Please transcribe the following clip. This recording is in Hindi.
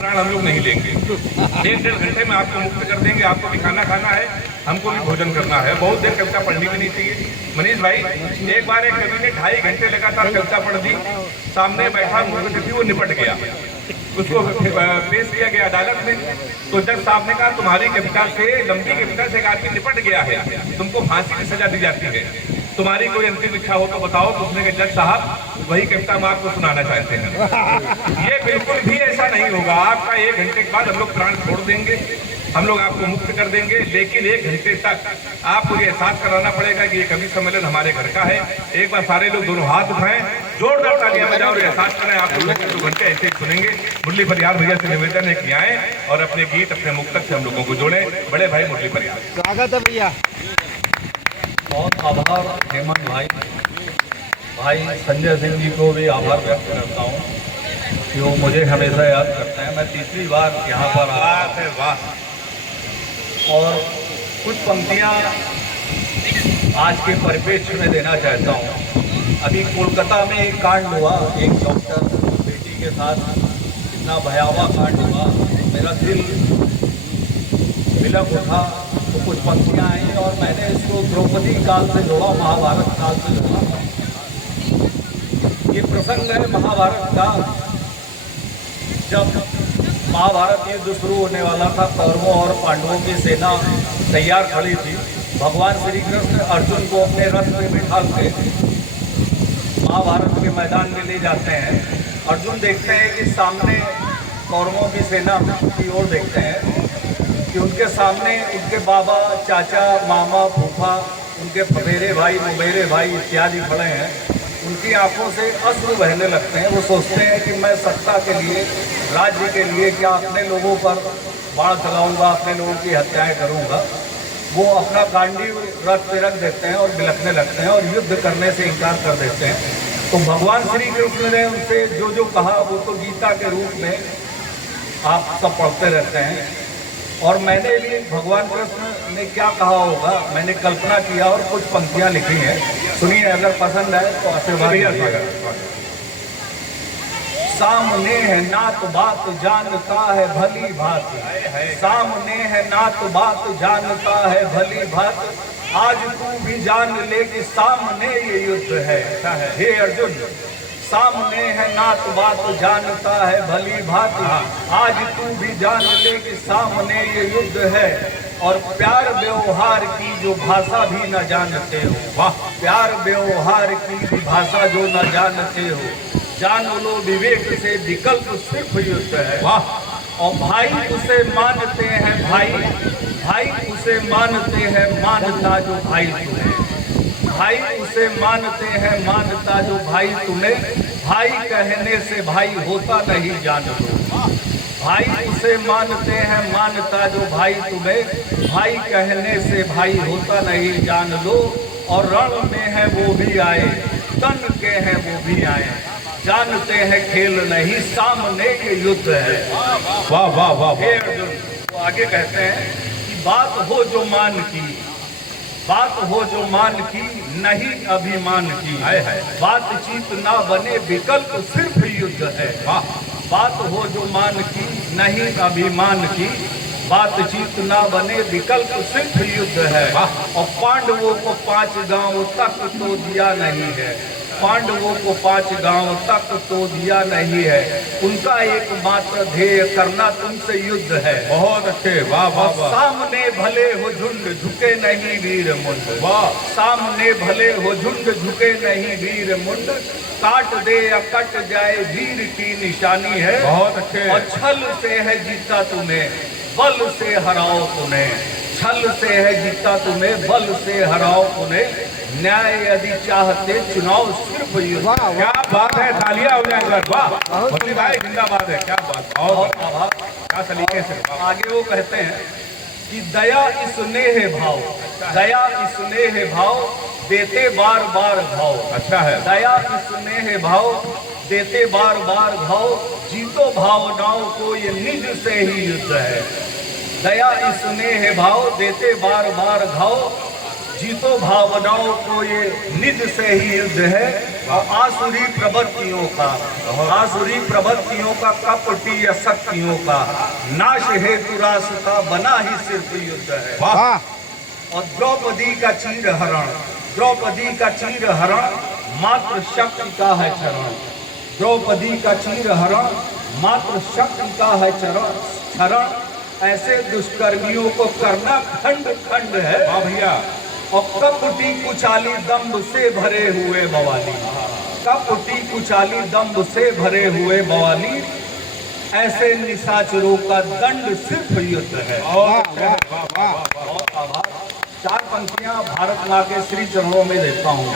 प्राण हम लोग नहीं लेंगे। 1-1.5 घंटे में आपको मुक्त कर देंगे। आपको भी खाना खाना है, हमको भी भोजन करना है। बहुत देर कविता पढ़नी भी नहीं चाहिए। मनीष भाई, एक बार एक कवि ने 2.5 घंटे लगातार कविता पढ़ दी। सामने बैठा मूर्ख व्यक्ति वो निपट गया, उसको पेश किया गया अदालत में। तो जज साहब ने कहा तुम्हारी कविता से, लंबी कविता से एक आदमी निपट गया है, तुमको फांसी की सजा दी जाती है, तुम्हारी कोई अंतिम इच्छा हो तो बताओ। तो उसने कहा जज साहब वही कविता हम आपको सुनाना चाहते हैं। ये बिल्कुल भी ऐसा नहीं होगा। आपका 1 घंटे के बाद हम लोग प्राण छोड़ देंगे, हम लोग आपको मुक्त कर देंगे। लेकिन 1 घंटे तक आपको ये एहसास कराना पड़ेगा कि ये कवि सम्मेलन हमारे घर का है। एक बार सारे लोग दोनों हाथ उठाएं, जोरदार तालियां बजाओ और एहसास करें। आप लोग 2 घंटे ऐसे ही सुनेंगे। मुरली परिहार भैया से निवेदन है कि आए और अपने गीत, अपने मुक्तक से हम लोगों को जोड़े। बड़े भाई मुरली परिहार, स्वागत है भैया। बहुत आभार हेमंत भाई संजय सिंह जी को भी आभार व्यक्त करता हूँ कि वो मुझे हमेशा याद करते हैं। मैं तीसरी बार यहाँ पर आया है। वाह। और कुछ पंक्तियाँ आज के परिप्रेक्ष्य में देना चाहता हूँ। अभी कोलकाता में एक कांड हुआ, एक डॉक्टर बेटी के साथ, इतना भयावह कांड हुआ, मेरा दिल बिलक उठा। तो कुछ पंक्तियाँ आई और मैंने इसको द्रौपदी काल से जोड़ा, महाभारत काल से जोड़ा। ये प्रसंग है महाभारत का, जब महाभारत युद्ध शुरू होने वाला था। कौरवों और पांडवों की सेना तैयार खड़ी थी। भगवान श्री कृष्ण अर्जुन को अपने रथ में बिठा के महाभारत के मैदान में ले जाते हैं। अर्जुन देखते हैं कि सामने कौरवों की सेना की ओर देखते हैं कि उनके सामने उनके बाबा, चाचा, मामा, फूफा, उनके फफेरे भाई, मुबेरे भाई इत्यादि खड़े हैं। उनकी आंखों से अश्रु बहने लगते हैं। वो सोचते हैं कि मैं सत्ता के लिए, राज्य के लिए क्या अपने लोगों पर बाण चलाऊंगा, अपने लोगों की हत्याएं करूंगा। वो अपना गांडीव रथ पे रख देते हैं और बिलखने लगते हैं और युद्ध करने से इनकार कर देते हैं। तो भगवान श्री कृष्ण ने उनसे जो जो कहा वो तो गीता के रूप में आप सब पढ़ते रहते हैं। और मैंने भी भगवान कृष्ण ने क्या कहा होगा मैंने कल्पना किया और कुछ पंक्तियां लिखी हैं। सुनिए, अगर पसंद आए तो आशीर्वाद दीजिएगा। सामने है नात बात जानता है भली भांति, सामने है नात बात जानता है भली भांति, आज तू भी जान ले कि सामने ये युद्ध है। हे अर्जुन, सामने है नात बात जानता है भली भांति, आज तू भी जान ले कि सामने ये युद्ध है। और प्यार व्यवहार की जो भाषा भी न जानते हो, वाह, प्यार व्यवहार की भी भाषा जो न जानते हो, जान लो विवेक से विकल्प सिर्फ युद्ध है। वाह। और भाई उसे मानते हैं भाई उसे मानते हैं मानता जो भाई तुम्हें, भाई उसे मानते हैं मानता जो भाई तुम्हें, भाई कहने से भाई होता नहीं जान लो। भाई उसे मानते हैं मानता जो भाई तुम्हें, भाई कहने से भाई होता नहीं जान लो। और रण में है वो भी आए, तन के हैं वो भी आए, जानते हैं खेल नहीं सामने ये युद्ध है। वाह वाह वाह। हे अर्जुन, वो आगे कहते हैं कि बात हो जो मान की, बात हो जो मान की, नहीं अभिमान की, बातचीत ना बने विकल्प सिर्फ युद्ध है। बात हो जो मान की, नहीं अभिमान की, बातचीत ना बने विकल्प सिर्फ युद्ध है। और पांडवों को 5 गांव तक तो दिया नहीं है, पांडवों को 5 गांव तक तो दिया नहीं है, उनका एकमात्र ध्येय करना तुमसे युद्ध है। बहुत अच्छे, वाह वाह वाह। सामने भले हो झुंड झुके नहीं वीर मुंड, वाह, सामने भले हो झुंड झुके नहीं वीर मुंड, काट दे या कट जाए वीर की निशानी है। बहुत अच्छे। और छल से है जीता तुम्हें, बल से हराओ तुम्हें, छल से है जीता तुम्हें, बल से हराओ तुम्हें, न्याय यदि चाहते चुनाव सिर्फ युद्ध। क्या बात है, तालियां हो जाए। वाह मुरली भाई, जिंदाबाद है। क्या बात, बहुत आभार। क्या सलीके से। आगे वो कहते हैं कि दया स्नेह भाव, दया स्नेह भाव देते बार बार भाव। अच्छा है। दया स्नेह भाव देते बार बार भाव, जीतो भावनाओं को ये निज से ही युद्ध है। दया स्नेह भाव देते बार बार घाव, जीतो भावनाओं को ये निज से ही युद्ध है। और आसुरी प्रवृत्तियों का कपटी शक्तियों का नाश हेतु रास्ता बना ही सिर्फ युद्ध है। और द्रौपदी का चीर हरण मात्र शक्ति का है चरण। द्रौपदी का चीर हरण मात्र शक्ति का है चरण। ऐसे दुष्कर्मियों को करना खंड खंड है। भैया और कपटी कुचाली दम्भ से भरे हुए बवाली, कपटी कुचाली दम्भ से भरे हुए बवाली, ऐसे निशाचरों का दंड सिर्फ युद्ध है। बहुत आभार। 4 पंक्तियां भारत माँ के श्री चरणों में देता हूँ।